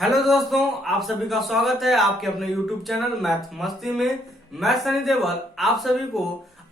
Hello दोस्तों, आप सभी का स्वागत है आपके अपने YouTube चैनल मैथ मस्ती में। मैं सनी देवल आप सभी को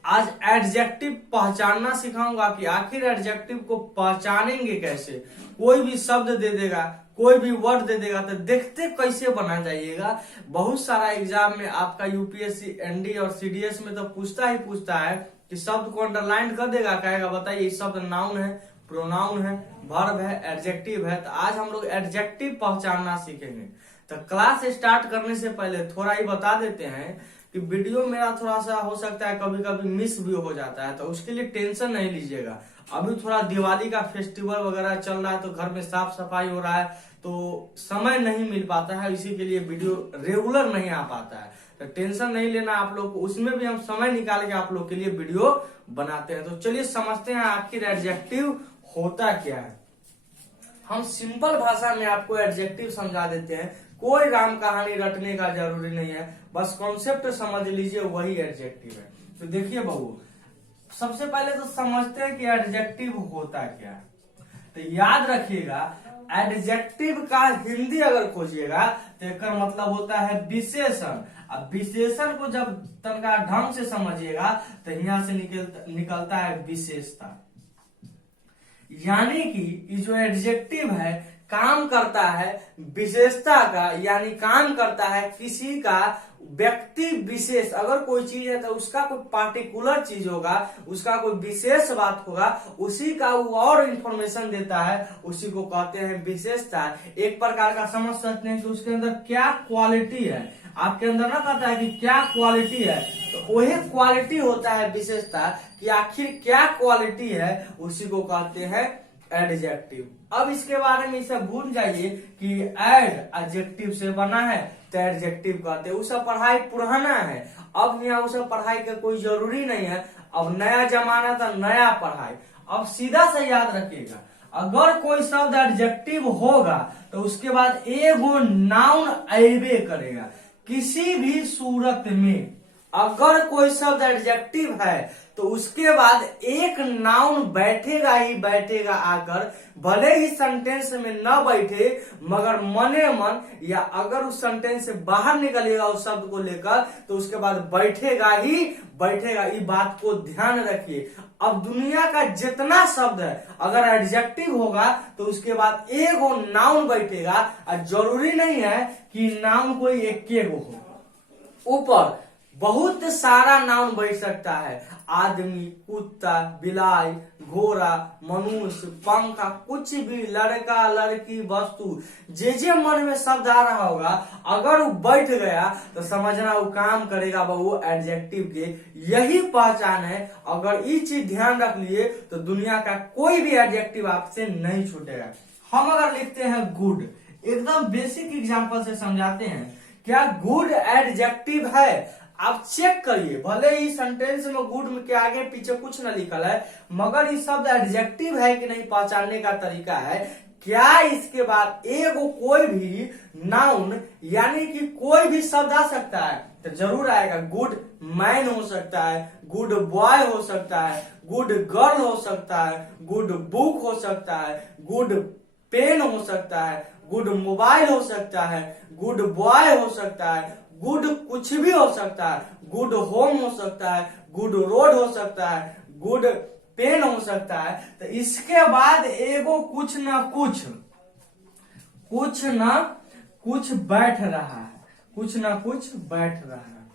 आज एडजेक्टिव पहचानना सिखाऊंगा कि आखिर एडजेक्टिव को पहचानेंगे कैसे। कोई भी शब्द दे देगा, कोई भी वर्ड दे देगा तो देखते कैसे बना जाइएगा। बहुत सारा एग्जाम में आपका यूपीएससी, एनडी और सीडीएस में तो पूछता ही पूछता है कि शब्द को अंडरलाइन कर देगा, कहेगा बताइए ये शब्द नाउन है, प्रोनाउन है, वर्ब है, एडजेक्टिव है। तो आज हम लोग एडजेक्टिव पहचानना सीखेंगे। तो क्लास स्टार्ट करने से पहले थोड़ा ही बता देते हैं कि वीडियो मेरा थोड़ा सा हो सकता है कभी कभी मिस भी हो जाता है, तो उसके लिए टेंशन नहीं लीजिएगा। अभी थोड़ा दिवाली का फेस्टिवल वगैरह चल रहा है तो घर में साफ सफाई हो रहा है तो समय नहीं मिल पाता है, इसी के लिए वीडियो रेगुलर नहीं आ पाता है। तो टेंशन नहीं लेना आप लोग को, उसमें भी हम समय निकाल के आप लोग के लिए वीडियो बनाते हैं। तो चलिए समझते हैं आखिर एडजेक्टिव होता क्या है। हम सिंपल भाषा में आपको एडजेक्टिव समझा देते हैं, कोई राम कहानी रटने का जरूरी नहीं है, बस कॉन्सेप्ट समझ लीजिए, वही एडजेक्टिव है। तो देखिए बहू, सबसे पहले तो समझते हैं कि एडजेक्टिव होता क्या है। तो याद रखिएगा, एडजेक्टिव का हिंदी अगर खोजिएगा तो इसका मतलब होता है विशेषण। अब विशेषण को जब तनका ढंग से समझिएगा तो यहाँ से निकलता है विशेषता। यानी कि ये जो एडजेक्टिव है काम करता है विशेषता का, यानी काम करता है किसी का व्यक्ति विशेष। अगर कोई चीज है तो उसका कोई पार्टिकुलर चीज होगा, उसका कोई विशेष बात होगा, उसी का वो और इंफॉर्मेशन देता है, उसी को कहते हैं विशेषता। एक प्रकार का समझ सकते हैं कि उसके अंदर क्या क्वालिटी है। आपके अंदर ना कहता है कि क्या क्वालिटी है, तो वही क्वालिटी होता है विशेषता कि आखिर क्या क्वालिटी है, उसी को कहते हैं एडजेक्टिव। अब इसके बारे में इसे भूल जाइए कि एडजेक्टिव से बना है तो एडजेक्टिव कहते हैं। उसका पढ़ाई पुराना है, अब यहाँ उसका पढ़ाई का कोई जरूरी नहीं है। अब नया जमाना था, नया पढ़ाई। अब सीधा से याद रखिएगा, अगर कोई शब्द एडजेक्टिव होगा तो उसके बाद एगो नाउन अबे करेगा। किसी भी सूरत में अगर कोई शब्द एडजेक्टिव है तो उसके बाद एक नाउन बैठेगा ही बैठेगा आकर, भले ही सेंटेंस में न बैठे मगर मने मन, या अगर उस सेंटेंस से बाहर निकलेगा उस शब्द को लेकर तो उसके बाद बैठेगा ही बैठेगा। ये बात को ध्यान रखिए। अब दुनिया का जितना शब्द है अगर एडजेक्टिव होगा तो उसके बाद एक नाउन बैठेगा, और जरूरी नहीं है कि नाउन कोई एक हो, ऊपर बहुत सारा नाउन बैठ सकता है। आदमी, कुत्ता, बिलाई, घोड़ा, मनुष्य, पंखा, कुछ भी, लड़का, लड़की, वस्तु, जे मन में शब्द आ रहा होगा, अगर वो बैठ गया तो समझना वो काम करेगा वो एडजेक्टिव के। यही पहचान है। अगर ये चीज ध्यान रख लिए तो दुनिया का कोई भी एडजेक्टिव आपसे नहीं छूटेगा। हम अगर लिखते हैं गुड, एकदम बेसिक एग्जांपल से समझाते हैं, क्या गुड एडजेक्टिव है? आप चेक करिए, भले ही सेंटेंस में गुड के आगे पीछे कुछ न लिखल है, मगर ये शब्द एडजेक्टिव है कि नहीं पहचानने का तरीका है। क्या इसके बाद एगो कोई भी नाउन यानी कि कोई भी शब्द आ सकता है? तो जरूर आएगा। गुड मैन हो सकता है, गुड बॉय हो सकता है, गुड गर्ल हो सकता है, गुड बुक हो सकता है, गुड पेन हो सकता है, गुड मोबाइल हो सकता है, गुड बॉय हो सकता है, गुड कुछ भी हो सकता है, गुड होम हो सकता है, गुड रोड हो सकता है, गुड पेन हो सकता है। तो इसके बाद एगो कुछ न कुछ बैठ रहा है, कुछ न कुछ बैठ रहा है।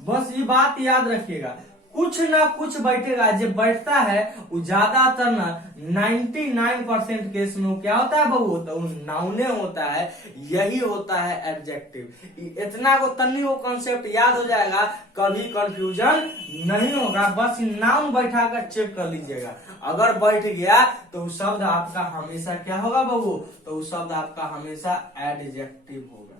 बस ये बात याद रखिएगा, कुछ ना कुछ बैठेगा। जो बैठता है वो ज्यादातर ना 99% केस में वो क्या होता है बहू, तो नाउने होता है। यही होता है एडजेक्टिव। इतना को तन्नी वो कॉन्सेप्ट याद हो जाएगा, कभी कंफ्यूजन नहीं होगा। बस नाउन बैठा कर चेक कर लीजिएगा, अगर बैठ गया तो वो शब्द आपका हमेशा क्या होगा बहू, तो वो शब्द आपका हमेशा एडजेक्टिव होगा।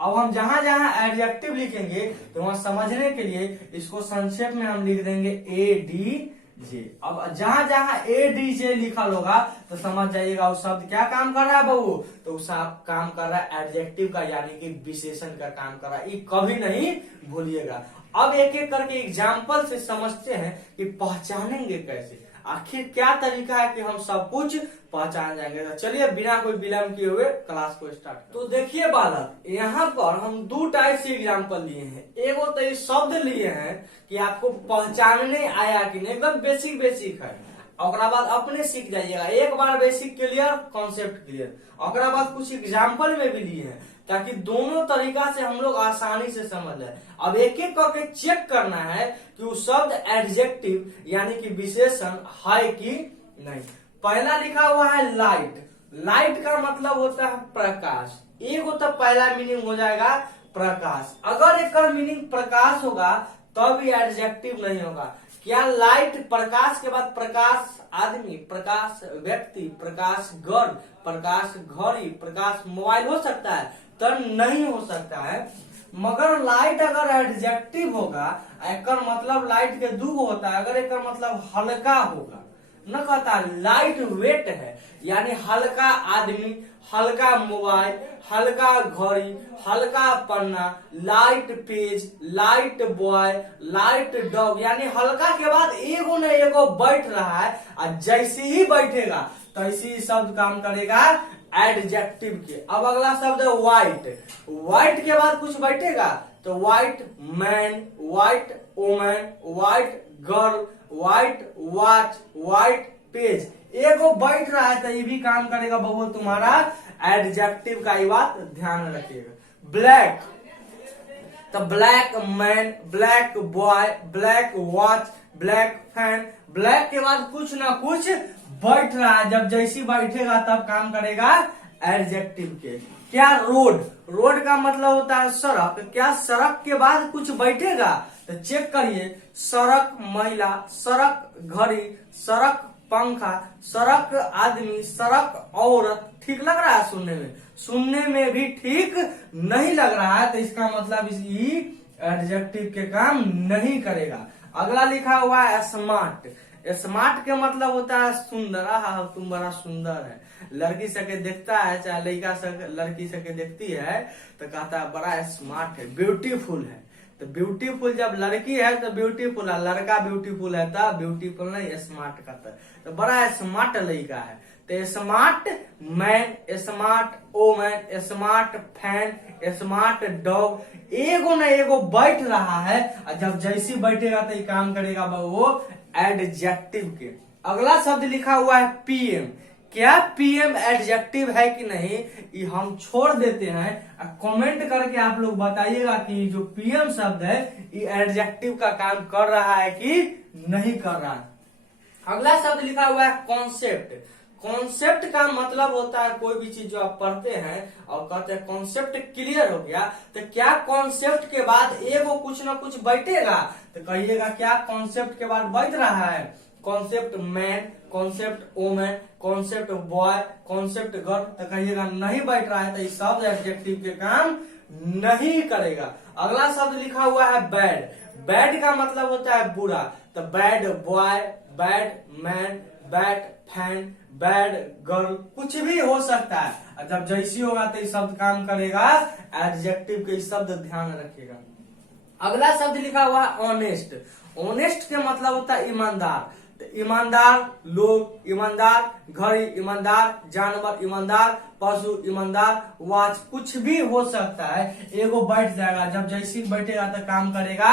अब हम जहां जहां एडजेक्टिव लिखेंगे तो वहां समझने के लिए इसको संक्षेप में हम लिख देंगे एडीजे। अब जहां जहां एडीजे लिखा होगा तो समझ जाइएगा वो शब्द क्या काम कर रहा है बहू, तो उस काम कर रहा है एडजेक्टिव का, यानी कि विशेषण का काम कर रहा है। ये कभी नहीं भूलिएगा। अब एक एक करके एग्जाम्पल से समझते हैं कि पहचानेंगे कैसे। आखिर क्या तरीका है कि हम सब कुछ पहचान जाएंगे। तो चलिए बिना कोई विलंब किए हुए क्लास को स्टार्ट। तो देखिए बालक, यहाँ पर हम दो टाइप से एग्जाम्पल लिए हैं। एगो तो ये शब्द लिए हैं कि आपको पहचानने आया कि नहीं, एकदम बेसिक है, और बाद अपने सीख जाइएगा। एक बार बेसिक क्लियर, कॉन्सेप्ट क्लियर, और बाद कुछ एग्जाम्पल में भी लिए हैं ताकि दोनों तरीका से हम लोग आसानी से समझ लें। अब एक एक करके चेक करना है कि वो शब्द एडजेक्टिव यानी कि विशेषण है कि नहीं। पहला लिखा हुआ है लाइट। लाइट का मतलब होता है प्रकाश। एक तो पहला मीनिंग हो जाएगा प्रकाश। अगर एक मीनिंग प्रकाश होगा तब ये एडजेक्टिव नहीं होगा। क्या लाइट प्रकाश के बाद प्रकाश आदमी, प्रकाश व्यक्ति, प्रकाश घर, प्रकाश घड़ी, प्रकाश मोबाइल हो सकता है? तो नहीं हो सकता है। मगर लाइट अगर एडजेक्टिव होगा, एक मतलब लाइट के दो होता है। अगर एक मतलब हल्का होगा, न कहता लाइट वेट है, यानी हल्का आदमी, हल्का मोबाइल, हल्का घड़ी, हल्का पन्ना, light page, light boy, light dog, यानी हल्का के बाद एगो न एगो बैठ रहा है, और जैसे ही बैठेगा तैसे ही शब्द काम करेगा एडजेक्टिव के। अब अगला शब्द है व्हाइट। व्हाइट के बाद कुछ बैठेगा तो white man, white woman, white girl, white watch, white page, एगो बैठ रहा है तो ये भी काम करेगा बबू तुम्हारा एडजेक्टिव का। ये बात ध्यान रखिएगा। ब्लैक तो black man, black boy, black watch, black fan, black के बाद कुछ ना कुछ बैठ रहा है, जब जैसी बैठेगा तब काम करेगा एडजेक्टिव के। क्या रोड। रोड का मतलब होता है सड़क। क्या सड़क के बाद कुछ बैठेगा? तो चेक करिए, सड़क महिला, सड़क घड़ी, सड़क पंखा, सड़क आदमी, सड़क औरत। ठीक लग रहा है सुनने में? सुनने में भी ठीक नहीं लग रहा है तो इसका मतलब इसी एडजेक्टिव के काम नहीं करेगा। अगला लिखा हुआ है स्मार्ट। स्मार्ट के मतलब होता है सुंदर। हाँ, तुम बड़ा सुंदर है। लड़की सके देखता है, चाहे लड़का सके लड़की सके देखती है तो कहता है बड़ा स्मार्ट है, ब्यूटीफुल है। तो ब्यूटीफुल जब लड़की है तो ब्यूटीफुल है, लड़का ब्यूटीफुल है तब ब्यूटीफुल नहीं स्मार्ट कहता है। तो बड़ा स्मार्ट लड़का है। तो smart man, smart woman, smart fan, smart dog, एगो न एगो बैठ रहा है, और जब जैसी बैठेगा तो ये काम करेगा वो एडजेक्टिव के। अगला शब्द लिखा हुआ है पीएम। क्या पीएम एडजेक्टिव है कि नहीं ये हम छोड़ देते हैं। कमेंट करके आप लोग बताइएगा कि जो पीएम शब्द है ये एडजेक्टिव का काम कर रहा है कि नहीं कर रहा है। अगला शब्द लिखा हुआ है कॉन्सेप्ट। कॉन्सेप्ट का मतलब होता है कोई भी चीज जो आप पढ़ते हैं और कहते हैं कॉन्सेप्ट क्लियर हो गया, तो क्या कॉन्सेप्ट के बाद एगो कुछ ना कुछ बैठेगा? तो कहिएगा क्या कॉन्सेप्ट के बाद बैठ रहा है? Concept man, concept woman, concept boy, concept girl, तो कहिएगा नहीं बैठ रहा है तो इस शब्द एडजेक्टिव के काम नहीं करेगा। अगला शब्द लिखा हुआ है बैड। बैड का मतलब होता है बुरा। तो bad boy, bad man, bad fan, bad girl, कुछ भी हो सकता है। जब जैसी होगा तो इस शब्द काम करेगा एडजेक्टिव के। इस शब्द ध्यान रखिएगा। अगला शब्द लिखा हुआ है ऑनेस्ट। ऑनेस्ट के मतलब होता है ईमानदार। तो ईमानदार लोग, ईमानदार घड़ी, ईमानदार जानवर, ईमानदार पशु, ईमानदार वॉच, कुछ भी हो सकता है। एगो बैठ जाएगा, जब जैसी बैठेगा तो काम करेगा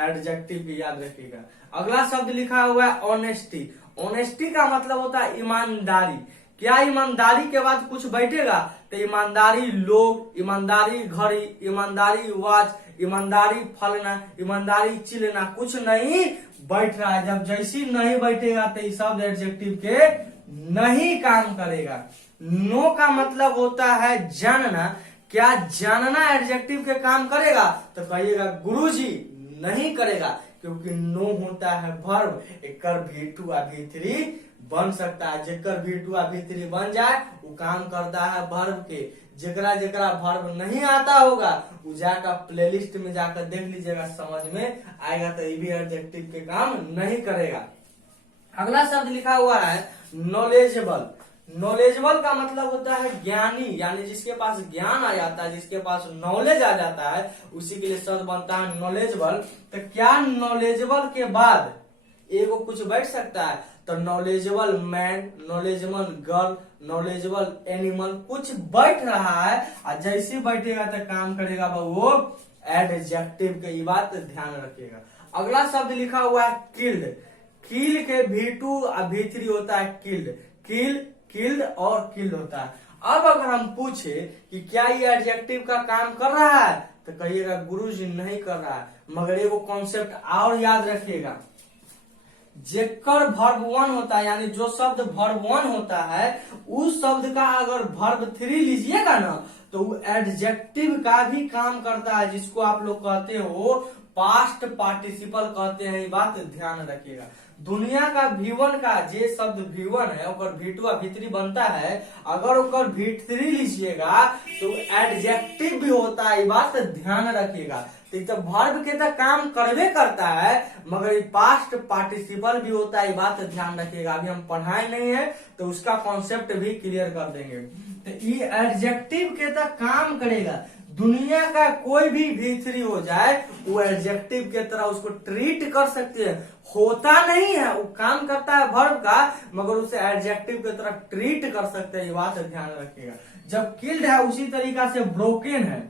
एडजेक्टिव की, याद रखिएगा। अगला शब्द लिखा हुआ है ऑनेस्टी। ऑनेस्टी का मतलब होता है ईमानदारी। क्या ईमानदारी के बाद कुछ बैठेगा? तो ईमानदारी लोग, ईमानदारी घड़ी, ईमानदारी वॉच, ईमानदारी फलना, ईमानदारी चिलना, कुछ नहीं बैठ रहा है। जब जैसी नहीं बैठेगा तो इस शब्द एडजेक्टिव के नहीं काम करेगा। नो का मतलब होता है जानना। क्या जानना एडजेक्टिव के काम करेगा? तो कहिएगा गुरुजी नहीं करेगा, क्योंकि नो होता है वर्ब। एकर V2 आ V3 बन सकता है। जेकर V2 आ V3 बन जाए वो काम करता है वर्ब के। जेकरा जेकरा वर्ब नहीं आता होगा वो जाकर प्लेलिस्ट में जाकर देख लीजिएगा, समझ में आएगा। तो ये भी एडजेक्टिव के काम नहीं करेगा। अगला शब्द लिखा हुआ है नॉलेजेबल। नॉलेजेबल का मतलब होता है ज्ञानी, यानी जिसके पास ज्ञान आ जाता है, जिसके पास नॉलेज आ जाता है, उसी के लिए शब्द बनता है नॉलेजेबल। तो क्या नॉलेजेबल के बाद ए को कुछ बैठ सकता है, तो knowledgeable man, knowledgeable girl, knowledgeable animal कुछ बैठ रहा है, और जैसे बैठेगा तो काम करेगा वो एडजेक्टिव के, ये बात ध्यान रखिएगा। अगला शब्द लिखा हुआ है किल्ड। किल के V2 और V3 होता है किल्ड, किल, किल्ड और किल्ड होता है। अब अगर हम पूछे कि क्या ये एडजेक्टिव का काम कर रहा है, तो कहिएगा गुरुजी नहीं कर रहा है, मगर एगो कॉन्सेप्ट और याद रखिएगा, जेकर वर्ब 1 होता है, यानी जो शब्द वर्ब 1 होता है, उस शब्द का अगर वर्ब 3 लीजिएगा ना, तो वो एडजेक्टिव का भी काम करता है, जिसको आप लोग कहते हो पास्ट पार्टिसिपल कहते हैं। ये बात ध्यान रखिएगा। दुनिया का V1 का जे शब्द V1 है, ओकर V2 और V3 बनता है, अगर ओकर V3 लीजिएगा तो एडजेक्टिव भी होता है, ये बात ध्यान रखिएगा। तो वर्ब के तो काम करवे करता है, मगर पास्ट पार्टिसिपल भी होता है, ये बात ध्यान रखिएगा। अभी हम पढ़ाए नहीं है तो उसका कॉन्सेप्ट भी क्लियर कर देंगे। तो ये एडजेक्टिव के तो काम करेगा, दुनिया का कोई भी V3 हो जाए वो एडजेक्टिव के तरह उसको ट्रीट कर सकते हैं, होता नहीं है, वो काम करता है वर्ब का, मगर उसे एडजेक्टिव के तरह ट्रीट कर सकते हैं, ये बात ध्यान रखिएगा। जब किल्ड है उसी तरीका से ब्रोकन है,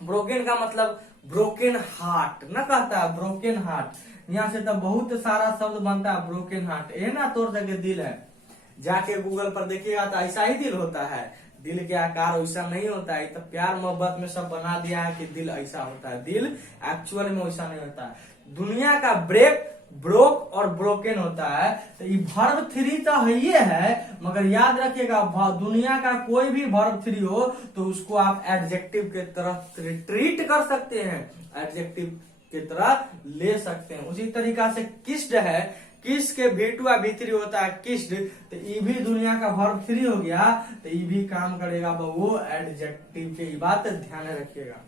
ब्रोकन का मतलब ब्रोकन हार्ट न कहता है, ब्रोकन हार्ट, यहाँ से तो बहुत सारा शब्द बनता है ब्रोकन हार्ट, ये ना तोड़ सके दिल है, जाके गूगल पर देखिएगा तो ऐसा ही दिल होता है, दिल के आकार वैसा नहीं होता है, तो प्यार मोहब्बत में सब बना दिया है कि दिल ऐसा होता है, दिल एक्चुअल में वैसा नहीं होता है। दुनिया का ब्रेक, ब्रोक और ब्रोकन होता है, तो ये वर्ब 3 तो है, मगर याद रखिएगा दुनिया का कोई भी वर्ब 3 हो तो उसको आप एडजेक्टिव के तरह ट्रीट कर सकते हैं, एडजेक्टिव की तरह ले सकते हैं। उसी तरीका से किस्ड है, किस के V2 और V3 होता है किस्ड, तो ये भी दुनिया का वर्ब 3 हो गया, तो ये भी काम करेगा वो एडजेक्टिव के, बात ध्यान रखिएगा।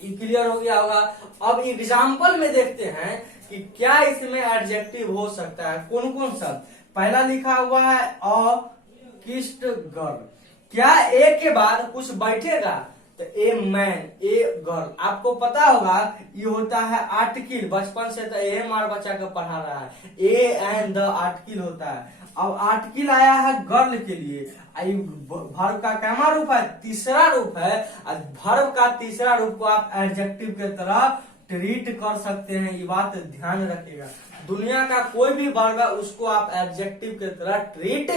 ये क्लियर हो गया होगा। अब एग्जाम्पल में देखते हैं कि क्या इसमें एडजेक्टिव हो सकता है, कौन कौन शब्द। पहला लिखा हुआ है अ किस्ड गर्ल, क्या ए के बाद कुछ बैठेगा, तो ए मैन, ए गर्ल। आपको पता होगा ये होता है आर्टिकल, बचपन से तो ए हमारे बच्चा को पढ़ा रहा है, ए एंड द आर्टिकल होता है। अब आर्टिकल आया है गर्ल के लिए, वर्ब का कैमा रूप है, तीसरा रूप है, और वर्ब का तीसरा रूप को आप एडजेक्टिव के तरह ट्रीट कर सकते हैं, ये बात ध्यान रखिएगा। दुनिया का कोई भी वर्ब है उसको आप एडजेक्टिव के तरह ट्रीट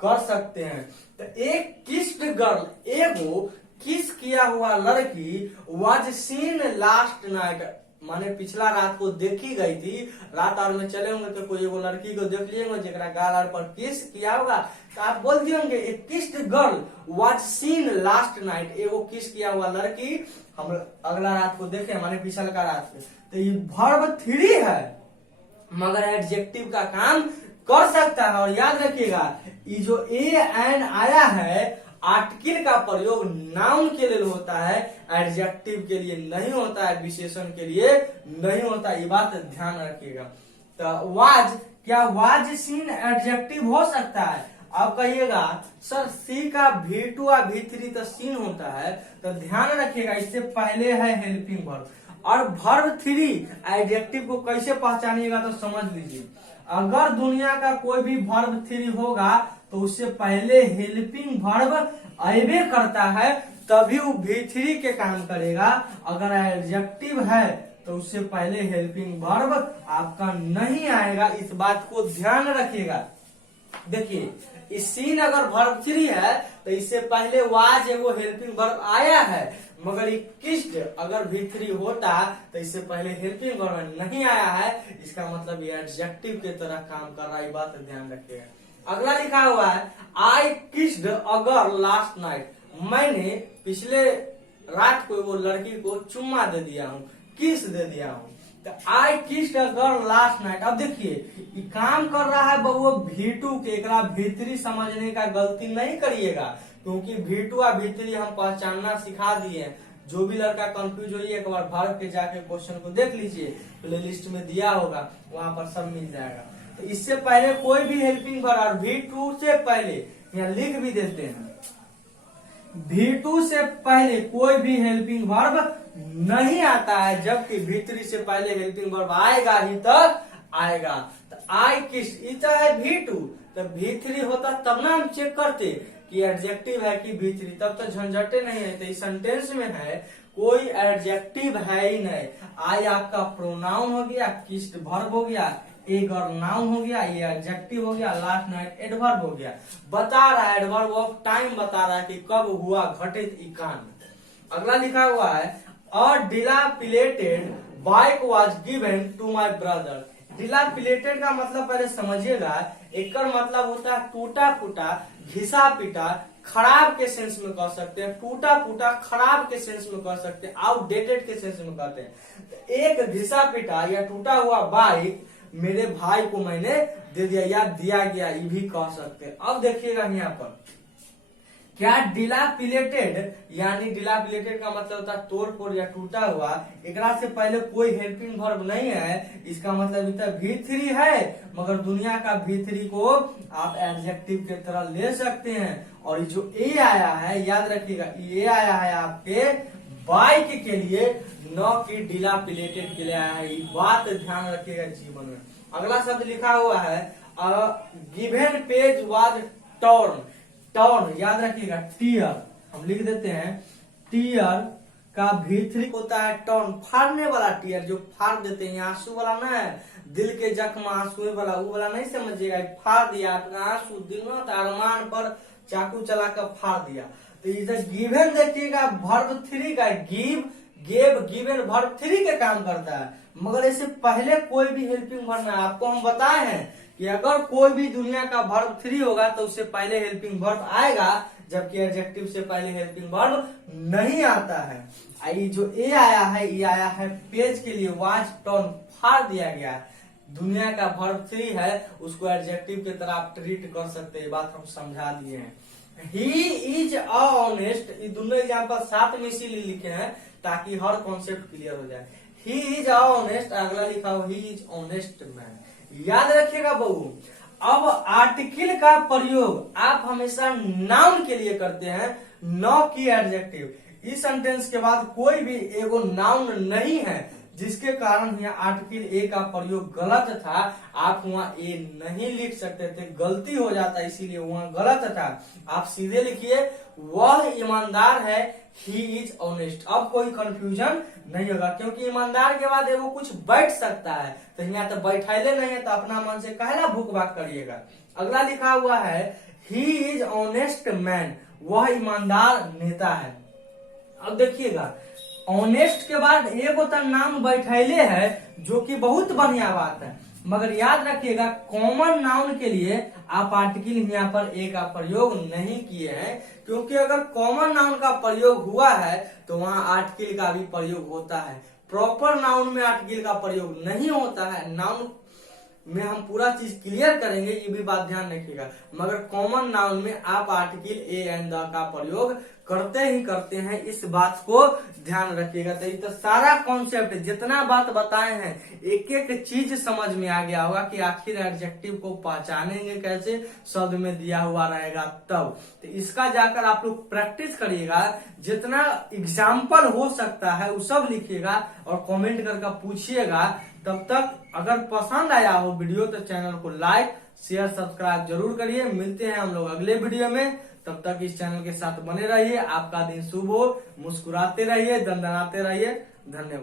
कर सकते हैं। तो एक किस्ड गर्ल, एगो किस किया हुआ लड़की, वाज सीन लास्ट नाइट, माने पिछला रात को देखी गई थी, रात और में चले होंगे तो कोई एगो लड़की को देख लिए होंगे जरा गाल पर किस किया होगा, तो आप बोल दिए होंगे a kissed girl was seen last night, एगो किस किया हुआ लड़की हम अगला रात को देखे, माने पिछला का रात को। तो ये वर्ब 3 है, मगर एडजेक्टिव का काम कर सकता है। और याद रखिएगा ये जो ए एन आया है, आर्टिकल का प्रयोग नाउन के लिए होता है, एडजेक्टिव के लिए नहीं होता है, विशेषण के लिए नहीं होता, ये बात ध्यान रखिएगा। तो वाज, क्या वाज सीन एडजेक्टिव हो सकता है? अब कहिएगा सर सी का V2 और V3 तो सीन होता है, तो ध्यान रखिएगा इससे पहले है हेल्पिंग वर्ब, और वर्ब 3 एडजेक्टिव को कैसे पहचानिएगा तो समझ लीजिए। अगर दुनिया का कोई भी वर्ब 3 होगा तो उससे पहले हेल्पिंग वर्ब आएबे करता है, तभी वो V3 के काम करेगा। अगर एडजेक्टिव है तो उससे पहले हेल्पिंग वर्ब आपका नहीं आएगा, इस बात को ध्यान रखिएगा। देखिए इस सीन अगर वर्ब 3 है तो इससे पहले वाज एगो हेल्पिंग वर्ब आया है, मगर ये किस्ड अगर V3 होता तो इससे पहले हेल्पिंग वर्ब नहीं आया है, इसका मतलब ये एडजेक्टिव के तरह काम कर रहा है, बात ध्यान रखिएगा। अगला लिखा हुआ है I kissed a girl last night, मैंने पिछले रात को वो लड़की को चुम्मा दे दिया हूँ, किस दे दिया हूँ। तो I kissed a girl last night, अब देखिए ये काम कर रहा है वो V2 के, एकरा V3 समझने का गलती नहीं करिएगा, क्योंकि V2 और V3 हम पहचानना सिखा दिए। जो भी लड़का कंफ्यूज हो एक बार वर्ब के जाके क्वेश्चन को देख लीजिए, प्ले लिस्ट में दिया होगा, वहां पर सब मिल जाएगा। तो इससे पहले कोई भी हेल्पिंग वर्ब, और V2 से पहले यहाँ लिख भी देते हैं, V2 से पहले कोई भी हेल्पिंग वर्ब नहीं आता है, जबकि V3 से पहले हेल्पिंग वर्ब आएगा ही तब आएगा। तो आई किस्ड, ई तो है V2, तो V3 होता तब ना हम चेक करते कि एडजेक्टिव है कि V3, तब तो झंझटे नहीं है। तो इस सेंटेंस में है कोई एडजेक्टिव है ही नहीं। आई आपका प्रोनाउन हो गया, किस्ड वर्ब हो गया, एक और नाउन हो गया, ये एडजेक्टिव हो गया, लास्ट नाइट एडवर्ब हो गया। बता रहा है एडवर्ब ऑफ टाइम, बता रहा है कि कब हुआ घटित ई कांड। अगला लिखा हुआ है a dilapidated bike was given to my brother. Dilapidated का मतलब पहले समझिएगा, एक मतलब होता है टूटा फूटा, घिसा पिटा, खराब के सेंस में कह सकते हैं, टूटा फूटा खराब के सेंस में कह सकते हैं, आउटडेटेड के सेंस में कहते हैं। तो एक घिसा पिटा या टूटा हुआ बाइक मेरे भाई को मैंने दे दिया या दिया गया, ये भी कह सकते हैं। अब देखिएगा यहाँ पर क्या डिलापिलेटेड, यानी डिलापिलेटेड का मतलब होता है तोड़ फोड़ या टूटा हुआ। एकरा से पहले कोई हेल्पिंग वर्ब नहीं है, इसका मतलब इतना V3 है, मगर दुनिया का V3 को आप एडजेक्टिव के तरह ले सकते हैं। और जो ए आया है, याद रखिएगा ये आया है आपके बाइक के लिए, न कि डिलापिलेटेड के लिए आया है। ये बात ध्यान रखिएगा जीवन में। अगला शब्द लिखा हुआ है given page was torn. Torn याद रखिएगा, टीयर हम लिख देते हैं, टीयर का V3 होता है टॉर्न, फाड़ने वाला टीयर, जो फाड़ देते हैं। आंसू वाला ना है, दिल के जख्म आंसू वाला, वो वाला नहीं समझिएगा। फाड़ दिया आपका आंसू, दिल में अरमान पर चाकू चला कर फाड़ दिया। तो इधर गिवन देखिएगा वर्ब 3 का, गिव, गेव, गिवन वर्ब 3 के काम करता है, मगर इससे पहले कोई भी हेल्पिंग वर्ब है। आपको हम बताए हैं कि अगर कोई भी दुनिया का वर्ब 3 होगा तो उससे पहले हेल्पिंग वर्ब आएगा, जबकि एडजेक्टिव से पहले हेल्पिंग वर्ब नहीं आता है। ये जो ए आया है, ये आया है पेज के लिए, वाज टॉर्न, फाड़ दिया गया है। दुनिया का वर्ब 3 है, उसको एडजेक्टिव की तरह आप ट्रीट कर सकते हैं, ये बात हम समझा दिए हैं। ही इज अ ऑनेस्ट, ये दोनों एग्जाम्पल साथ में इसीलिए लिखे हैं ताकि हर कॉन्सेप्ट क्लियर हो जाए। ही इज अ ऑनेस्ट, अगला लिखा हो ही इज ऑनेस्ट मैन। याद रखिएगा बहू, अब आर्टिकल का प्रयोग आप हमेशा नाउन के लिए करते हैं, न कि एडजेक्टिव। इस सेंटेंस के बाद कोई भी एगो नाउन नहीं है, जिसके कारण यहाँ आर्टिकल ए का प्रयोग गलत था। आप वहाँ ए नहीं लिख सकते थे, गलती हो जाता, इसीलिए वहाँ गलत था। आप सीधे लिखिए वह ईमानदार है, ही इज ऑनेस्ट। अब कोई कंफ्यूजन नहीं होगा, क्योंकि ईमानदार के बाद वो कुछ बैठ सकता है, तो यहाँ तो बैठाइले नहीं है, तो अपना मन से कहला भूख भाग करिएगा। अगला लिखा हुआ है ही इज ऑनेस्ट मैन, वह ईमानदार नेता है। अब देखिएगा ऑनेस्ट के बाद एक होता नाम बैठैले है, जो कि बहुत बढ़िया बात है, मगर याद रखिएगा कॉमन नाउन के लिए आप आर्टिकल यहाँ पर ए का प्रयोग नहीं किए हैं, क्योंकि अगर कॉमन नाउन का प्रयोग हुआ है तो वहाँ आर्टिकल का भी प्रयोग होता है। प्रॉपर नाउन में आर्टिकल का प्रयोग नहीं होता है। नाउन में हम पूरा चीज क्लियर करेंगे, ये भी बात ध्यान रखिएगा, मगर कॉमन नाउन में आप आर्टिकल ए एंड द का प्रयोग करते ही करते हैं, इस बात को ध्यान रखिएगा। तो ये तो सारा कॉन्सेप्ट जितना बात बताए हैं, एक एक चीज समझ में आ गया होगा कि आखिर एडजेक्टिव को पहचानेंगे कैसे, शब्द में दिया हुआ रहेगा तब। तो इसका जाकर आप लोग प्रैक्टिस करिएगा, जितना एग्जाम्पल हो सकता है वो सब लिखिएगा और कमेंट करके पूछिएगा। तब तक अगर पसंद आया हो वीडियो तो चैनल को लाइक शेयर सब्सक्राइब जरूर करिए। मिलते हैं हम लोग अगले वीडियो में, तब तक इस चैनल के साथ बने रहिए। आपका दिन शुभ हो, मुस्कुराते रहिए, दंदनाते रहिए। धन्यवाद।